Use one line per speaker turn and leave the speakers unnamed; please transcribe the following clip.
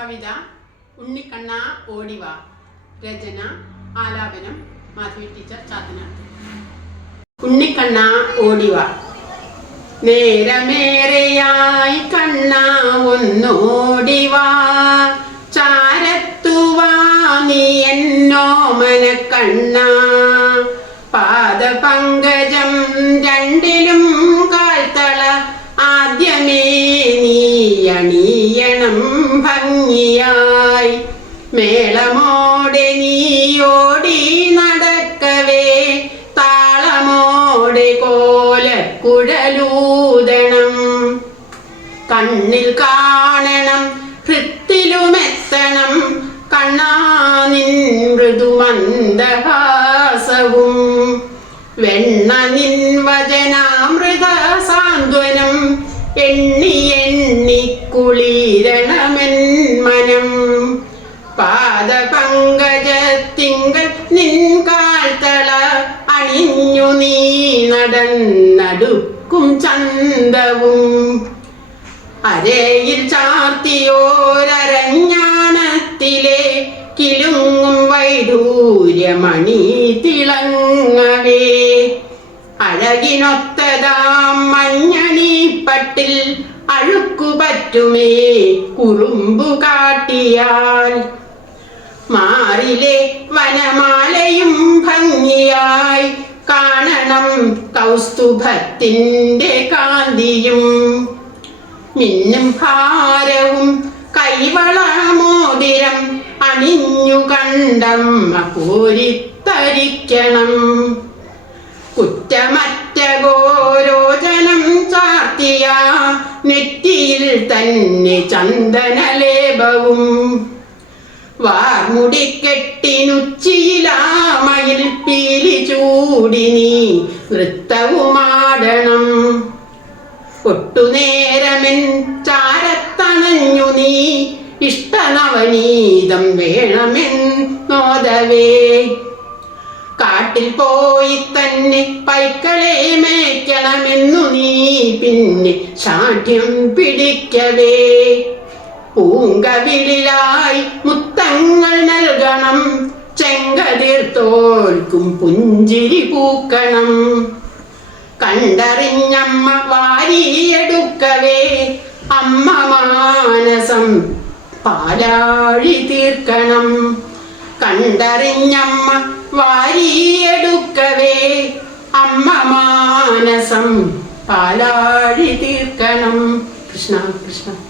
കവിത ഉണ്ണിക്കണ്ണ ഓടിവ രചന ആലാപനം മാധവി ടീച്ചർ ചാത്തന ഉണ്ണിക്കണ്ണ ഓടിവ നേരമേറെയായി കണ്ണ ഒന്നോടിവാ ചാരത്തുവാ നീ എന്നോമന കണ്ണ. പാദപങ്കജം രണ്ടിലും കാൽത്തള. ആദ്യമേ നീ അണിയണം. ഭംഗിയായി മേളമോടെ നീയോടി നടക്കവേ താളമോടെ കോലക്കുഴലൂതണം. കണ്ണിൽ കാണണം ഹൃത്തിലുമെത്തണം കണ്ണാനിൻ മൃദുമന്ദഹാസവും. വെണ്ണ നിൻ വചനാമൃത സാന്ത്വനം എണ്ണി പാദപങ്കജത്തിങ്കൽ നിൻ കാൽത്തള അണിഞ്ഞു നീ നടന്നടുക്കും ചന്തവും. അരയിൽ ചാർത്തിയോരഞ്ഞാണത്തിലെ കിലുങ്ങും വൈഡൂര്യമണി തിളങ്ങവേ. അഴകിനൊത്തതാം മഞ്ഞണിപ്പട്ടിൽ അഴുക്കു പറ്റുമേ കുറുമ്പു കാട്ടിയാൽ മാറിലെ വനമാലയും ഭംഗിയായി കാണണം കൗസ്തുഭത്തിന്റെ കാന്തിയും. മിന്നും ഭാരവും കൈവളമോതിരം അണിഞ്ഞു കണ്ടം അപൂരിത്തരിക്കണം കുറ്റമറ്റ ഗോരോചനം ചാർത്തിയ നെറ്റിയിൽ തന്നെ ചന്ദനലേപവും. വാർമുടിക്കെട്ടിനുച്ചിയിലാമയിൽ പീലി ചൂടിനി നൃത്തവുമാടണം ഒട്ടുനേരമെൻ ചാരത്തണഞ്ഞു നീ ഇഷ്ടനവനീതം വേണമെന്നോദവേ കാട്ടിൽ പോയി തന്നെ പൈക്കളെ മേയ്ക്കണമെന്നു നീ പിന്നെ ശാഠ്യം പിടിക്കവേ. പൂങ്കവിളിലായി തോൽക്കും പുഞ്ചിരി പൂക്കണം. കണ്ടറിഞ്ഞമ്മ വാരിയെടുക്കവേ. അമ്മ മാനസം പാലാഴി തീർക്കണം. കണ്ടറിഞ്ഞമ്മ വാരിയെടുക്കവേ. അമ്മ മാനസം പാലാഴി തീർക്കണം. കൃഷ്ണ കൃഷ്ണ.